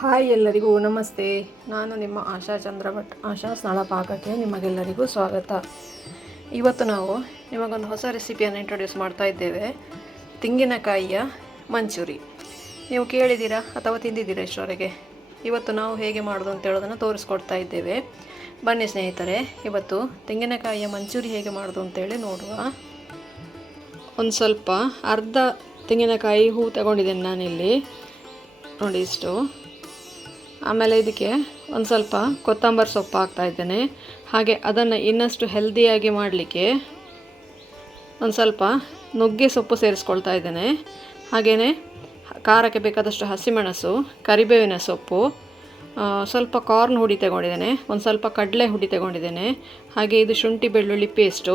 Hi ಎಲ್ಲರಿಗೂ, ನಮಸ್ತೆ. ನಾನು ನಿಮ್ಮ ಆಶಾ ಚಂದ್ರ ಭಟ್ ಆಶಾ ಸ್ನಾಳ ಪಾಕಕ್ಕೆ ನಿಮಗೆಲ್ಲರಿಗೂ ಸ್ವಾಗತ. ಇವತ್ತು ನಾವು ನಿಮಗೊಂದು ಹೊಸ ರೆಸಿಪಿಯನ್ನು ಇಂಟ್ರೊಡ್ಯೂಸ್ ಮಾಡ್ತಾ ಇದ್ದೇವೆ. ತೆಂಗಿನಕಾಯಿಯ ಮಂಚೂರಿ. ನೀವು ಕೇಳಿದ್ದೀರಾ ಅಥವಾ ತಿಂದಿದ್ದೀರಾ ಇಷ್ಟರವರೆಗೆ? ಇವತ್ತು ನಾವು ಹೇಗೆ ಮಾಡೋದು ಅಂತ ಹೇಳೋದನ್ನು ತೋರಿಸ್ಕೊಡ್ತಾ ಇದ್ದೇವೆ. ಬನ್ನಿ ಸ್ನೇಹಿತರೆ, ಇವತ್ತು ತೆಂಗಿನಕಾಯಿಯ ಮಂಚೂರಿ ಹೇಗೆ ಮಾಡೋದು ಅಂತೇಳಿ ನೋಡುವ. ಒಂದು ಸ್ವಲ್ಪ ಅರ್ಧ ತೆಂಗಿನಕಾಯಿ ಹೂ ತಗೊಂಡಿದ್ದೇನೆ ನಾನಿಲ್ಲಿ. ನೋಡಿ ಇಷ್ಟು. ಆಮೇಲೆ ಇದಕ್ಕೆ ಒಂದು ಸ್ವಲ್ಪ ಕೊತ್ತಂಬರಿ ಸೊಪ್ಪು ಹಾಕ್ತಾ ಇದ್ದೇನೆ. ಹಾಗೆ ಅದನ್ನು ಇನ್ನಷ್ಟು ಹೆಲ್ದಿಯಾಗಿ ಮಾಡಲಿಕ್ಕೆ ಒಂದು ಸ್ವಲ್ಪ ನುಗ್ಗೆ ಸೊಪ್ಪು ಸೇರಿಸ್ಕೊಳ್ತಾ ಇದ್ದೇನೆ. ಹಾಗೆಯೇ ಖಾರಕ್ಕೆ ಬೇಕಾದಷ್ಟು ಹಸಿಮೆಣಸು, ಕರಿಬೇವಿನ ಸೊಪ್ಪು ಸ್ವಲ್ಪ ಕಾರ್ನ್ ಹುಡಿ ತಗೊಂಡಿದ್ದೇನೆ. ಒಂದು ಸ್ವಲ್ಪ ಕಡಲೆ ಹುಡಿ ತಗೊಂಡಿದ್ದೇನೆ. ಹಾಗೆ ಇದು ಶುಂಠಿ ಬೆಳ್ಳುಳ್ಳಿ ಪೇಸ್ಟು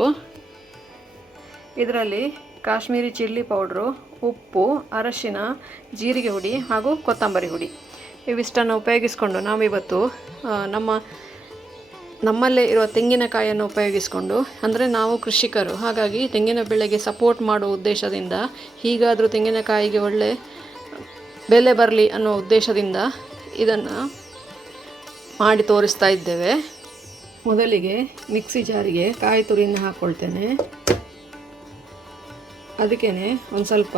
ಇದರಲ್ಲಿ ಕಾಶ್ಮೀರಿ ಚಿಲ್ಲಿ ಪೌಡ್ರು ಉಪ್ಪು, ಅರಶಿನ, ಜೀರಿಗೆ ಹುಡಿ ಹಾಗೂ ಕೊತ್ತಂಬರಿ ಹುಡಿ. ಇವಿಷ್ಟನ್ನು ಉಪಯೋಗಿಸ್ಕೊಂಡು ನಾವಿವತ್ತು ನಮ್ಮ, ನಮ್ಮಲ್ಲೇ ಇರುವ ತೆಂಗಿನಕಾಯಿಯನ್ನು ಉಪಯೋಗಿಸಿಕೊಂಡು, ಅಂದರೆ ನಾವು ಕೃಷಿಕರು, ಹಾಗಾಗಿ ತೆಂಗಿನ ಬೆಳೆಗೆ ಸಪೋರ್ಟ್ ಮಾಡುವ ಉದ್ದೇಶದಿಂದ, ಹೀಗಾದರೂ ತೆಂಗಿನಕಾಯಿಗೆ ಒಳ್ಳೆ ಬೆಲೆ ಬರಲಿ ಅನ್ನೋ ಉದ್ದೇಶದಿಂದ ಇದನ್ನು ಮಾಡಿ ತೋರಿಸ್ತಾ ಇದ್ದೇವೆ. ಮೊದಲಿಗೆ ಮಿಕ್ಸಿ ಜಾರಿಗೆ ಕಾಯಿ ತುರಿಯನ್ನು ಹಾಕ್ಕೊಳ್ತೇನೆ ಅದಕ್ಕೇ ಒಂದು ಸ್ವಲ್ಪ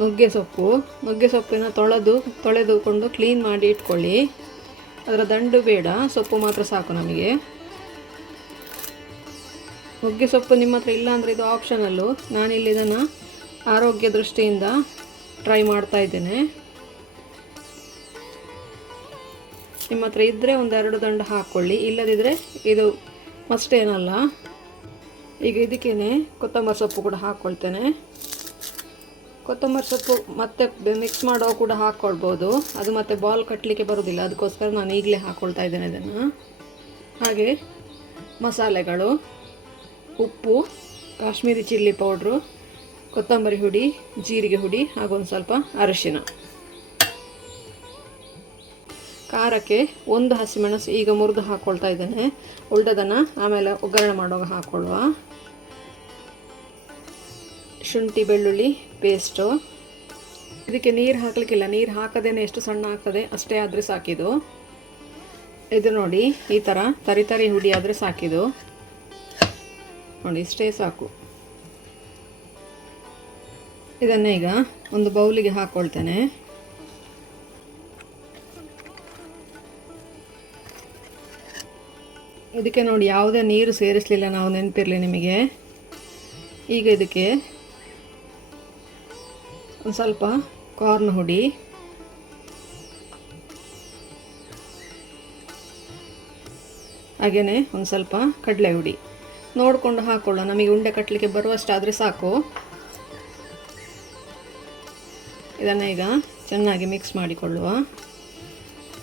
ನುಗ್ಗೆ ಸೊಪ್ಪು ನುಗ್ಗೆ ಸೊಪ್ಪಿನ ತೊಳೆದು ತೊಳೆದುಕೊಂಡು ಕ್ಲೀನ್ ಮಾಡಿ ಇಟ್ಕೊಳ್ಳಿ. ಅದರ ದಂಡು ಬೇಡ, ಸೊಪ್ಪು ಮಾತ್ರ ಸಾಕು ನಮಗೆ. ನುಗ್ಗೆ ಸೊಪ್ಪು ನಿಮ್ಮ ಹತ್ರ ಇಲ್ಲ ಅಂದರೆ ಇದು ಆಪ್ಷನಲ್ಲು ನಾನಿಲ್ಲಿ ಇದನ್ನು ಆರೋಗ್ಯ ದೃಷ್ಟಿಯಿಂದ ಟ್ರೈ ಮಾಡ್ತಾ ಇದ್ದೇನೆ. ನಿಮ್ಮ ಹತ್ರ ಇದ್ದರೆ ಒಂದೆರಡು ದಂಡ ಹಾಕ್ಕೊಳ್ಳಿ ಇಲ್ಲದಿದ್ದರೆ ಇದು ಮಸ್ಟ್ ಏನಲ್ಲ. ಈಗ ಇದಕ್ಕೇ ಕೊತ್ತಂಬರಿ ಸೊಪ್ಪು ಕೂಡ ಹಾಕ್ಕೊಳ್ತೇನೆ ಕೊತ್ತಂಬರಿ ಸೊಪ್ಪು ಮತ್ತೆ ಮಿಕ್ಸ್ ಮಾಡೋ ಕೂಡ ಹಾಕ್ಕೊಳ್ಬೋದು ಅದು ಮತ್ತೆ ಬಾಲ್ ಕಟ್ಟಲಿಕ್ಕೆ ಬರೋದಿಲ್ಲ. ಅದಕ್ಕೋಸ್ಕರ ನಾನು ಈಗಲೇ ಹಾಕ್ಕೊಳ್ತಾ ಇದ್ದೇನೆ ಇದನ್ನು. ಹಾಗೆ ಮಸಾಲೆಗಳು, ಉಪ್ಪು, ಕಾಶ್ಮೀರಿ ಚಿಲ್ಲಿ ಪೌಡ್ರು, ಕೊತ್ತಂಬರಿ ಹುಡಿ, ಜೀರಿಗೆ ಹುಡಿ ಹಾಗೊಂದು ಸ್ವಲ್ಪ ಅರಿಶಿನ. ಖಾರಕ್ಕೆ ಒಂದು ಹಸಿಮೆಣಸು ಈಗ ಮುರಿದು ಹಾಕ್ಕೊಳ್ತಾ ಇದ್ದೇನೆ. ಉಳ್ದದನ್ನು ಆಮೇಲೆ ಒಗ್ಗರಣೆ ಮಾಡುವಾಗ ಹಾಕ್ಕೊಳ್ಳುವ ಶುಂಠಿ ಬೆಳ್ಳುಳ್ಳಿ ಪೇಸ್ಟು ಇದಕ್ಕೆ ನೀರು ಹಾಕಲಿಕ್ಕಿಲ್ಲ. ನೀರು ಹಾಕದೇನೆ ಎಷ್ಟು ಸಣ್ಣ ಆಗ್ತದೆ? ಅಷ್ಟೇ ಆದರೆ ಸಾಕಿದು ಇದು ನೋಡಿ, ಈ ಥರ ತರಿ ತರಿ ಹುಡಿ ಆದರೆ ಸಾಕಿದು ನೋಡಿ, ಇಷ್ಟೇ ಸಾಕು. ಇದನ್ನು ಈಗ ಒಂದು ಬೌಲಿಗೆ ಹಾಕ್ಕೊಳ್ತೇನೆ ಇದಕ್ಕೆ ನೋಡಿ, ಯಾವುದೇ ನೀರು ಸೇರಿಸಲಿಲ್ಲ. ನಾವು ನೆನಪಿರಲಿ ನಿಮಗೆ. ಈಗ ಇದಕ್ಕೆ ಒಂದು ಸ್ವಲ್ಪ ಕಾರ್ನ್ ಹುಡಿ. ಹಾಗೆಯೇ ಒಂದು ಸ್ವಲ್ಪ ಕಡಲೆ ಹುಡಿ. ನೋಡಿಕೊಂಡು ಹಾಕೊಳ್ಳ ನಮಗೆ ಉಂಡೆ ಕಟ್ಟಲಿಕ್ಕೆ ಬರುವಷ್ಟಾದರೆ ಸಾಕು. ಇದನ್ನು ಈಗ ಚೆನ್ನಾಗಿ ಮಿಕ್ಸ್ ಮಾಡಿಕೊಳ್ಳುವ.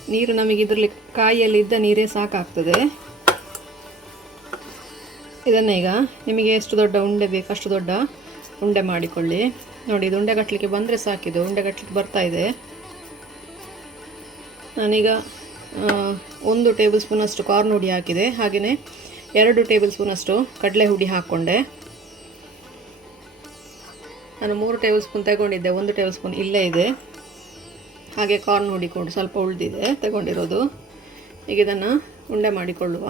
ನೀರು ನಮಗೆ ಇದರಲ್ಲಿ ಕಾಯಿಯಲ್ಲಿ ಇದ್ದ ನೀರೇ ಸಾಕಾಗ್ತದೆ. ಇದನ್ನು ಈಗ ನಿಮಗೆ ಎಷ್ಟು ದೊಡ್ಡ ಉಂಡೆ ಬೇಕು ಅಷ್ಟು ದೊಡ್ಡ ಉಂಡೆ ಮಾಡಿಕೊಳ್ಳಿ. ನೋಡಿ, ಇದು ಉಂಡೆ ಕಟ್ಟಲಿಕ್ಕೆ ಬಂದರೆ ಸಾಕಿದು ಉಂಡೆ ಕಟ್ಟಲಿಕ್ಕೆ ಬರ್ತಾ ಇದೆ. ನಾನೀಗ ಒಂದು ಟೇಬಲ್ ಸ್ಪೂನಷ್ಟು ಕಾರ್ನ್ ಹುಡಿ ಹಾಕಿದೆ. ಹಾಗೆಯೇ ಎರಡು ಟೇಬಲ್ ಸ್ಪೂನಷ್ಟು ಕಡಲೆ ಹುಡಿ ಹಾಕ್ಕೊಂಡೆ. ನಾನು ಮೂರು ಟೇಬಲ್ ಸ್ಪೂನ್ ತಗೊಂಡಿದ್ದೆ. ಒಂದು ಟೇಬಲ್ ಸ್ಪೂನ್ ಇಲ್ಲೇ ಇದೆ. ಹಾಗೆ ಕಾರ್ನ್ ಹುಡಿ ಕೂಡ ಸ್ವಲ್ಪ ಉಳಿದಿದೆ. ತಗೊಂಡಿರೋದು. ಈಗ ಇದನ್ನು ಉಂಡೆ ಮಾಡಿಕೊಳ್ಳುವ.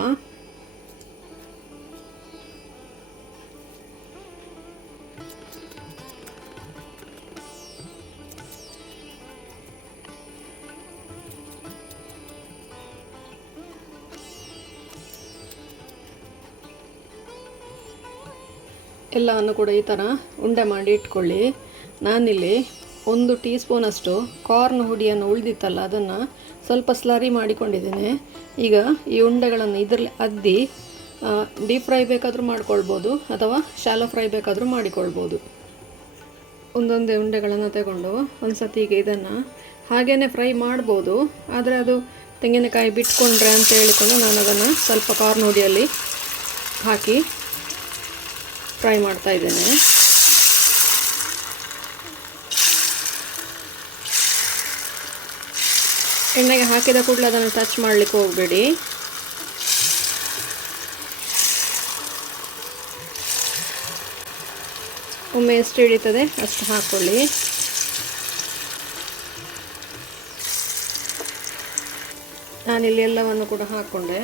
ಎಲ್ಲವನ್ನು ಕೂಡ ಈ ಥರ ಉಂಡೆ ಮಾಡಿ ಇಟ್ಕೊಳ್ಳಿ. ನಾನಿಲ್ಲಿ ಒಂದು ಟೀ ಸ್ಪೂನಷ್ಟು ಕಾರ್ನ್ ಹುಡಿಯನ್ನು ಉಳಿದಿತ್ತಲ್ಲ, ಅದನ್ನು ಸ್ವಲ್ಪ ಸ್ಲರಿ ಮಾಡಿಕೊಂಡಿದ್ದೀನಿ. ಈಗ ಈ ಉಂಡೆಗಳನ್ನು ಇದರಲ್ಲಿ ಅದ್ದಿ ಡೀಪ್ ಫ್ರೈ ಬೇಕಾದರೂ ಮಾಡ್ಕೊಳ್ಬೋದು, ಅಥವಾ ಶಾಲೋ ಫ್ರೈ ಬೇಕಾದರೂ ಮಾಡಿಕೊಳ್ಬೋದು. ಒಂದೊಂದೇ ಉಂಡೆಗಳನ್ನು ತಗೊಂಡು ಒಂದು ಸತಿ ಈಗ ಇದನ್ನು ಹಾಗೇ ಫ್ರೈ ಮಾಡ್ಬೋದು. ಆದರೆ ಅದು ತೆಂಗಿನಕಾಯಿ ಬಿಟ್ಕೊಂಡ್ರೆ ಅಂತ ಹೇಳಿಕೊಂಡು ನಾನು ಅದನ್ನು ಸ್ವಲ್ಪ ಕಾರ್ನ್ ಹುಡಿಯಲ್ಲಿ ಹಾಕಿ ಫ್ರೈ ಮಾಡ್ತಾ ಇದ್ದೇನೆ. ಎಣ್ಣೆಗೆ ಹಾಕಿದ ಕೂಡಲೇ ಅದನ್ನು ಟಚ್ ಮಾಡಲಿಕ್ಕೆ ಹೋಗಬೇಡಿ. ಒಮ್ಮೆ ಎಷ್ಟು ಹಿಡಿತದೆ ಅಷ್ಟು ಹಾಕ್ಕೊಳ್ಳಿ ನಾನಿಲ್ಲಿ ಎಲ್ಲವನ್ನು ಕೂಡ ಹಾಕ್ಕೊಂಡೆ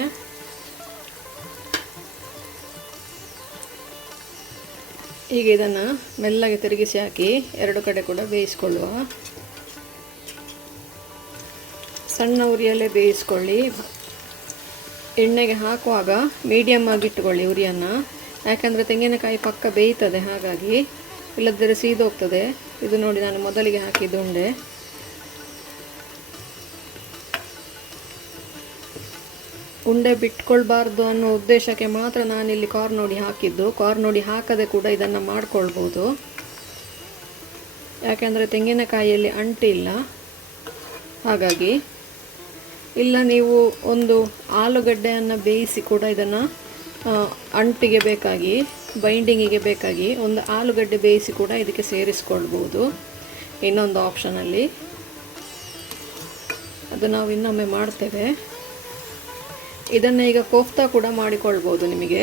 ಈಗ ಇದನ್ನು ಮೆಲ್ಲಗೆ ತಿರುಗಿಸಿ ಹಾಕಿ ಎರಡು ಕಡೆ ಕೂಡ ಬೇಯಿಸ್ಕೊಳ್ಳುವ. ಸಣ್ಣ ಉರಿಯಲ್ಲೇ ಬೇಯಿಸ್ಕೊಳ್ಳಿ. ಎಣ್ಣೆಗೆ ಹಾಕುವಾಗ ಮೀಡಿಯಮ್ ಆಗಿ ಇಟ್ಟುಕೊಳ್ಳಿ ಉರಿಯನ್ನು. ಯಾಕಂದರೆ ತೆಂಗಿನಕಾಯಿ ಪಕ್ಕ ಬೇಯ್ತದೆ, ಹಾಗಾಗಿ ಇಲ್ಲದಿದ್ದರೆ ಸೀದೋಗ್ತದೆ. ಇದು ನೋಡಿ ನಾನು ಮೊದಲಿಗೆ ಹಾಕಿದ್ದು ಉಂಡೆ. ಉಂಡೆ ಬಿಟ್ಕೊಳ್ಬಾರ್ದು ಅನ್ನೋ ಉದ್ದೇಶಕ್ಕೆ ಮಾತ್ರ ನಾನಿಲ್ಲಿ ಕಾರ್ ನೋಡಿ ಹಾಕಿದ್ದು. ಕಾರ್ ನೋಡಿ ಹಾಕದೆ ಕೂಡ ಇದನ್ನು ಮಾಡ್ಕೊಳ್ಬೋದು. ಯಾಕೆಂದರೆ ತೆಂಗಿನಕಾಯಿಯಲ್ಲಿ ಅಂಟಿಲ್ಲ ಹಾಗಾಗಿ ಇಲ್ಲ ನೀವು ಒಂದು ಆಲೂಗಡ್ಡೆಯನ್ನು ಬೇಯಿಸಿ ಕೂಡ ಇದನ್ನು ಅಂಟಿಗೆ ಬೇಕಾಗಿ ಬೈಂಡಿಂಗಿಗೆ ಬೇಕಾಗಿ ಒಂದು ಆಲೂಗಡ್ಡೆ ಬೇಯಿಸಿ ಕೂಡ ಇದಕ್ಕೆ ಸೇರಿಸ್ಕೊಳ್ಬೋದು. ಇನ್ನೊಂದು ಆಪ್ಷನಲ್ಲಿ ಅದು ನಾವು ಇನ್ನೊಮ್ಮೆ ಮಾಡ್ತೇವೆ. ಇದನ್ನು ಈಗ ಕೋಫ್ತಾ ಕೂಡ ಮಾಡಿಕೊಳ್ಬೋದು ನಿಮಗೆ.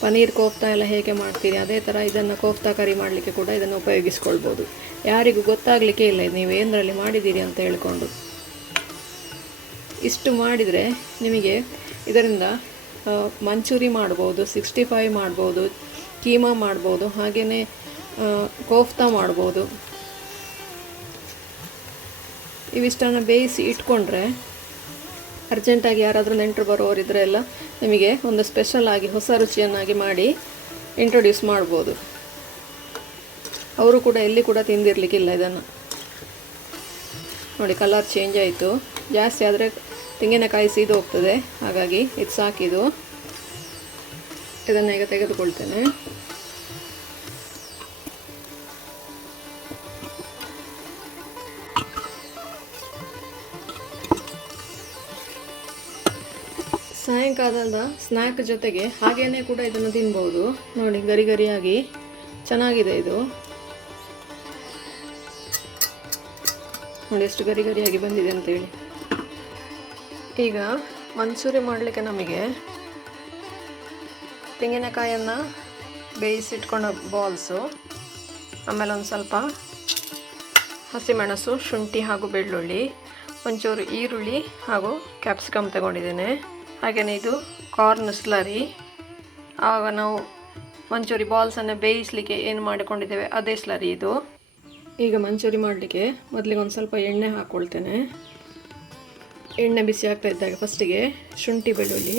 ಪನೀರ್ ಕೋಫ್ತಾ ಎಲ್ಲ ಹೇಗೆ ಮಾಡ್ತೀರಿ, ಅದೇ ಥರ ಇದನ್ನು ಕೋಫ್ತಾ ಕರಿ ಮಾಡಲಿಕ್ಕೆ ಕೂಡ ಇದನ್ನು ಉಪಯೋಗಿಸ್ಕೊಳ್ಬೋದು. ಯಾರಿಗೂ ಗೊತ್ತಾಗಲಿಕ್ಕೆ ಇಲ್ಲ ನೀವು ಏನರಲ್ಲಿ ಮಾಡಿದ್ದೀರಿ ಅಂತ ಹೇಳಿಕೊಂಡು. ಇಷ್ಟು ಮಾಡಿದರೆ ನಿಮಗೆ ಇದರಿಂದ ಮಂಚೂರಿ ಮಾಡ್ಬೋದು, ಸಿಕ್ಸ್ಟಿ ಫೈವ್ ಮಾಡ್ಬೋದು, ಕೀಮಾ ಮಾಡ್ಬೋದು ಹಾಗೆಯೇ ಕೋಫ್ತಾ ಮಾಡ್ಬೋದು. ಇವಿಷ್ಟನ್ನು ಬೇಯಿಸಿ ಇಟ್ಕೊಂಡ್ರೆ ಅರ್ಜೆಂಟಾಗಿ ಯಾರಾದರೂ ನೆಂಟರು ಬರೋರಿದ್ರೆ ಎಲ್ಲ ನಿಮಗೆ ಒಂದು ಸ್ಪೆಷಲ್ ಆಗಿ ಹೊಸ ರುಚಿಯನ್ನಾಗಿ ಮಾಡಿ ಇಂಟ್ರೊಡ್ಯೂಸ್ ಮಾಡ್ಬೋದು. ಅವರು ಕೂಡ ಎಲ್ಲಿ ಕೂಡ ತಿಂದಿರಲಿಕ್ಕಿಲ್ಲ ಇದನ್ನು. ನೋಡಿ ಕಲರ್ ಚೇಂಜ್ ಆಯಿತು. ಜಾಸ್ತಿ ಆದರೆ ತೆಂಗಿನಕಾಯಿ ಸೀದು ಹೋಗ್ತದೆ. ಹಾಗಾಗಿ ಇದು ಸಾಕಿದು ಇದನ್ನು ಈಗ ತೆಗೆದುಕೊಳ್ತೇನೆ. ಸಾಯಂಕಾಲದ ಸ್ನ್ಯಾಕ್ ಜೊತೆಗೆ ಹಾಗೇನೆ ಕೂಡ ಇದನ್ನು ತಿನ್ಬೋದು. ನೋಡಿ, ಗರಿ ಗರಿಯಾಗಿ ಚೆನ್ನಾಗಿದೆ ಇದು. ನೋಡಿ, ಎಷ್ಟು ಗರಿ ಗರಿಯಾಗಿ ಬಂದಿದೆ ಅಂತೇಳಿ. ಈಗ ಮಂಚೂರಿ ಮಾಡಲಿಕ್ಕೆ ನಮಗೆ ತೆಂಗಿನಕಾಯನ್ನು ಬೇಯಿಸಿಟ್ಕೊಂಡ ಬಾಲ್ಸು ಆಮೇಲೆ ಒಂದು ಸ್ವಲ್ಪ ಹಸಿಮೆಣಸು, ಶುಂಠಿ ಹಾಗೂ ಬೆಳ್ಳುಳ್ಳಿ, ಒಂಚೂರು ಈರುಳ್ಳಿ ಹಾಗೂ ಕ್ಯಾಪ್ಸಿಕಮ್ ತಗೊಂಡಿದ್ದೇನೆ. ಹಾಗೆಯೇ ಇದು ಕಾರ್ನ್ ಸ್ಲರಿ ಆವಾಗ ನಾವು ಮಂಚೂರಿ ಬಾಲ್ಸನ್ನು ಬೇಯಿಸಲಿಕ್ಕೆ ಏನು ಮಾಡಿಕೊಂಡಿದ್ದೇವೆ? ಅದೇ ಸ್ಲರಿ ಇದು. ಈಗ ಮಂಚೂರಿ ಮಾಡಲಿಕ್ಕೆ ಮೊದಲಿಗೆ ಒಂದು ಸ್ವಲ್ಪ ಎಣ್ಣೆ ಹಾಕ್ಕೊಳ್ತೇನೆ ಎಣ್ಣೆ ಬಿಸಿ ಆಗ್ತಾ ಇದ್ದಾಗ ಫಸ್ಟಿಗೆ ಶುಂಠಿ ಬೆಳ್ಳುಳ್ಳಿ.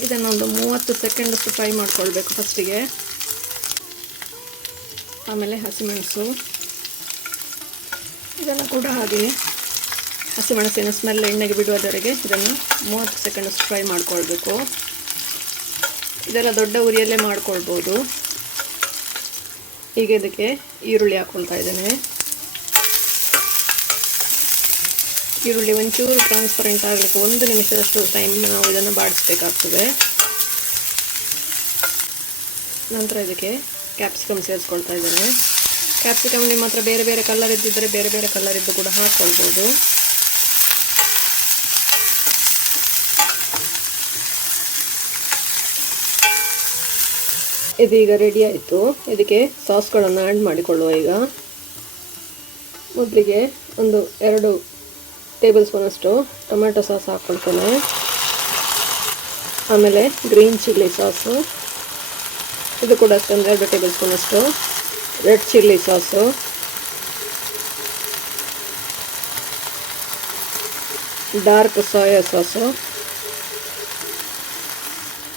ಇದನ್ನೊಂದು ಮೂವತ್ತು ಸೆಕೆಂಡ್ ಫ್ರೈ ಮಾಡ್ಕೊಳ್ಬೇಕು ಫಸ್ಟಿಗೆ ಆಮೇಲೆ ಹಸಿಮೆಣಸು. ಇದನ್ನು ಕೂಡ ಹಾಗೆಯೇ ಹಸಿಮೆಣಸಿನ ಸ್ಮೆಲ್ ಎಣ್ಣೆಗೆ ಬಿಡುವುದವರೆಗೆ ಇದನ್ನು ಮೂವತ್ತು ಸೆಕೆಂಡಷ್ಟು ಫ್ರೈ ಮಾಡಿಕೊಳ್ಬೇಕು. ಇದೆಲ್ಲ ದೊಡ್ಡ ಉರಿಯಲ್ಲೇ ಮಾಡಿಕೊಳ್ಬೋದು. ಈಗ ಇದಕ್ಕೆ ಈರುಳ್ಳಿ ಹಾಕ್ಕೊಳ್ತಾ ಇದ್ದೇನೆ. ಈರುಳ್ಳಿ ಒಂಚೂರು ಟ್ರಾನ್ಸ್ಪರೆಂಟ್ ಆಗಲಿಕ್ಕೆ ಒಂದು ನಿಮಿಷದಷ್ಟು ಟೈಮ್ ನಾವು ಇದನ್ನು ಬಾಡಿಸ್ಬೇಕಾಗ್ತದೆ. ನಂತರ ಇದಕ್ಕೆ ಕ್ಯಾಪ್ಸಿಕಮ್ ಸೇರಿಸ್ಕೊಳ್ತಾ ಇದ್ದೇನೆ. ಕ್ಯಾಪ್ಸಿಕಮ್ ನಿಮ್ಮ ಹತ್ರ ಬೇರೆ ಬೇರೆ ಕಲರ್ ಇದ್ದಿದ್ದರೆ ಬೇರೆ ಬೇರೆ ಕಲರ್ ಇದ್ದು ಕೂಡ ಹಾಕ್ಕೊಳ್ಬೋದು ಇದೀಗ ರೆಡಿ ಆಯಿತು. ಇದಕ್ಕೆ ಸಾಸ್ಗಳನ್ನು ಆ್ಯಡ್ ಮಾಡಿಕೊಳ್ಳುವ ಈಗ. ಮೊದಲಿಗೆ ಒಂದು ಎರಡು ಟೇಬಲ್ ಸ್ಪೂನಷ್ಟು ಟೊಮೆಟೊ ಸಾಸ್ ಹಾಕ್ಕೊಳ್ತೇನೆ ಆಮೇಲೆ ಗ್ರೀನ್ ಚಿಲ್ಲಿ ಸಾಸು ಇದು ಕೂಡ ಅಷ್ಟೊಂದು, ಎರಡು ಟೇಬಲ್ ಸ್ಪೂನಷ್ಟು red chilli sauce dark soya sauce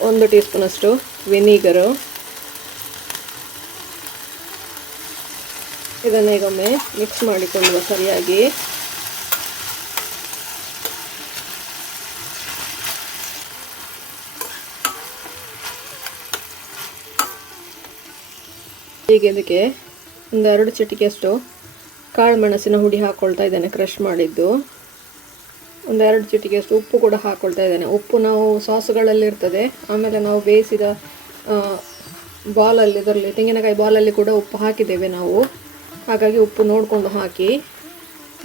ಒಂದು ಟೀ ಸ್ಪೂನಷ್ಟು ವಿನಿಗರು ಇದನ್ನು ಈಗೊಮ್ಮೆ ಮಿಕ್ಸ್ ಮಾಡಿಕೊಳ್ಳುವ ಸರಿಯಾಗಿ ಹೀಗೆ ಇದಕ್ಕೆ ಒಂದು ಎರಡು ಚಿಟಿಕೆಯಷ್ಟು ಕಾಳು ಮೆಣಸಿನ ಹುಡಿ ಹಾಕ್ಕೊಳ್ತಾ ಇದ್ದೇನೆ ಕ್ರಷ್ ಮಾಡಿದ್ದು. ಒಂದು ಎರಡು ಚಿಟಿಕೆಯಷ್ಟು ಉಪ್ಪು ಕೂಡ ಹಾಕ್ಕೊಳ್ತಾ ಇದ್ದೇನೆ. ಉಪ್ಪು ನಾವು ಸಾಸುಗಳಲ್ಲಿ ಇರ್ತದೆ, ಆಮೇಲೆ ನಾವು ಬೇಯಿಸಿದ ಬಾಲಲ್ಲಿ ಇದರಲ್ಲಿ ತೆಂಗಿನಕಾಯಿ ಬಾಲಲ್ಲಿ ಕೂಡ ಉಪ್ಪು ಹಾಕಿದ್ದೇವೆ ನಾವು. ಹಾಗಾಗಿ ಉಪ್ಪು ನೋಡಿಕೊಂಡು ಹಾಕಿ,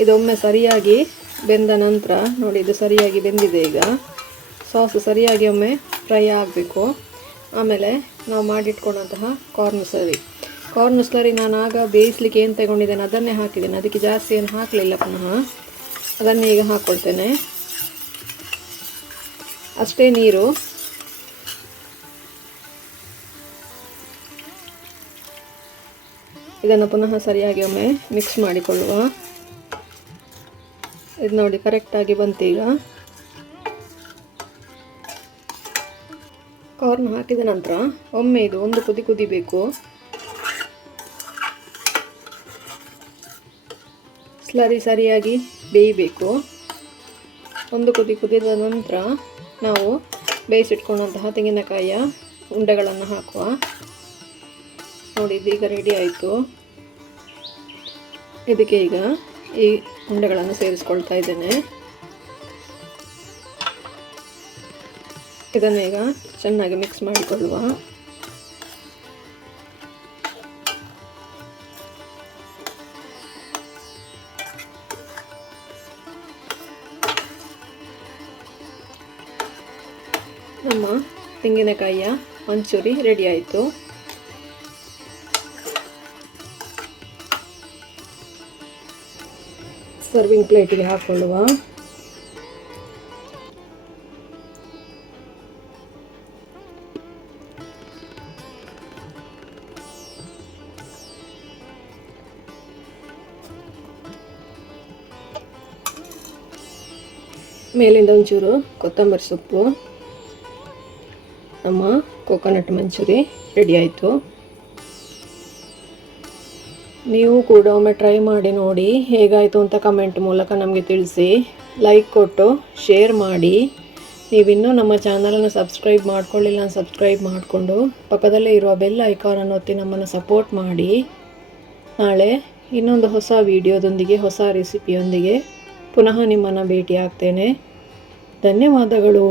ಇದೊಮ್ಮೆ ಸರಿಯಾಗಿ ಬೆಂದ ನಂತರ, ನೋಡಿ ಇದು ಸರಿಯಾಗಿ ಬೆಂದಿದೆ ಈಗ. ಸಾಸ್ ಸರಿಯಾಗಿ ಒಮ್ಮೆ ಫ್ರೈ ಆಗಬೇಕು. ಆಮೇಲೆ ನಾವು ಮಾಡಿಟ್ಕೊಂಡಂತಹ ಕಾರ್ನ್ ಸರಿ. ಕಾರ್ನ್ ಸ್ಲರಿ ನಾನು ಆಗ ಬೇಯಿಸ್ಲಿಕ್ಕೆ ಏನು ತಗೊಂಡಿದ್ದೇನೆ, ಅದನ್ನೇ ಹಾಕಿದ್ದೇನೆ. ಅದಕ್ಕೆ ಜಾಸ್ತಿ ಏನು ಹಾಕಲಿಲ್ಲ ಪುನಃ. ಅದನ್ನೇ ಈಗ ಹಾಕ್ಕೊಳ್ತೇನೆ ಅಷ್ಟೇ ನೀರು. ಇದನ್ನು ಪುನಃ ಸರಿಯಾಗಿ ಒಮ್ಮೆ ಮಿಕ್ಸ್ ಮಾಡಿಕೊಳ್ಳುವ. ಇದು ನೋಡಿ ಕರೆಕ್ಟಾಗಿ ಬಂತು ಈಗ. ಕಾರ್ನ್ ಹಾಕಿದ ನಂತರ ಒಮ್ಮೆ ಇದು ಒಂದು ಕುದಿ ಕುದಿಬೇಕು. ಸ್ಲರಿ ಸರಿಯಾಗಿ ಬೇಯಬೇಕು. ಒಂದು ಕುದಿ ಕುದಿದ ನಂತರ ನಾವು ಬೇಯಿಸಿಟ್ಕೊಂಡಂತಹ ತೆಂಗಿನಕಾಯಿಯ ಉಂಡೆಗಳನ್ನು ಹಾಕುವ. ನೋಡಿ, ಇದೀಗ ರೆಡಿ ಆಯಿತು. ಇದಕ್ಕೆ ಈಗ ಈ ಉಂಡೆಗಳನ್ನು ಸೇರಿಸ್ಕೊಳ್ತಾ ಇದ್ದೇನೆ. ಇದನ್ನು ಈಗ ಚೆನ್ನಾಗಿ ಮಿಕ್ಸ್ ಮಾಡಿಕೊಳ್ಳುವ. ನಮ್ಮ ತೆಂಗಿನಕಾಯಿಯ ಮಂಚೂರಿ ರೆಡಿ ಆಯಿತು. ಸರ್ವಿಂಗ್ ಪ್ಲೇಟಿಗೆ ಹಾಕೊಳ್ಳುವ. ಮೇಲಿಂದ ಒಂಚೂರು ಕೊತ್ತಂಬರಿ ಸೊಪ್ಪು. ನಮ್ಮ ಕೋಕೋನಟ್ ಮಂಚೂರಿ ರೆಡಿ ಆಯಿತು. ನೀವು ಕೂಡ ಒಮ್ಮೆ ಟ್ರೈ ಮಾಡಿ ನೋಡಿ ಹೇಗಾಯಿತು ಅಂತ ಕಮೆಂಟ್ ಮೂಲಕ ನಮಗೆ ತಿಳಿಸಿ. ಲೈಕ್ ಕೊಟ್ಟು ಶೇರ್ ಮಾಡಿ. ನೀವಿನ್ನೂ ನಮ್ಮ ಚಾನಲನ್ನು ಸಬ್ಸ್ಕ್ರೈಬ್ ಮಾಡ್ಕೊಳ್ಳಿಲ್ಲ ಸಬ್ಸ್ಕ್ರೈಬ್ ಮಾಡಿಕೊಂಡು ಪಕ್ಕದಲ್ಲೇ ಇರುವ ಬೆಲ್ ಐಕಾನನ್ನು ಒತ್ತಿ ನಮ್ಮನ್ನು ಸಪೋರ್ಟ್ ಮಾಡಿ. ನಾಳೆ ಇನ್ನೊಂದು ಹೊಸ ವಿಡಿಯೋದೊಂದಿಗೆ ಹೊಸ ರೆಸಿಪಿಯೊಂದಿಗೆ ಪುನಃ ನಿಮ್ಮನ್ನು ಭೇಟಿ ಆಗ್ತೇನೆ ಧನ್ಯವಾದಗಳು.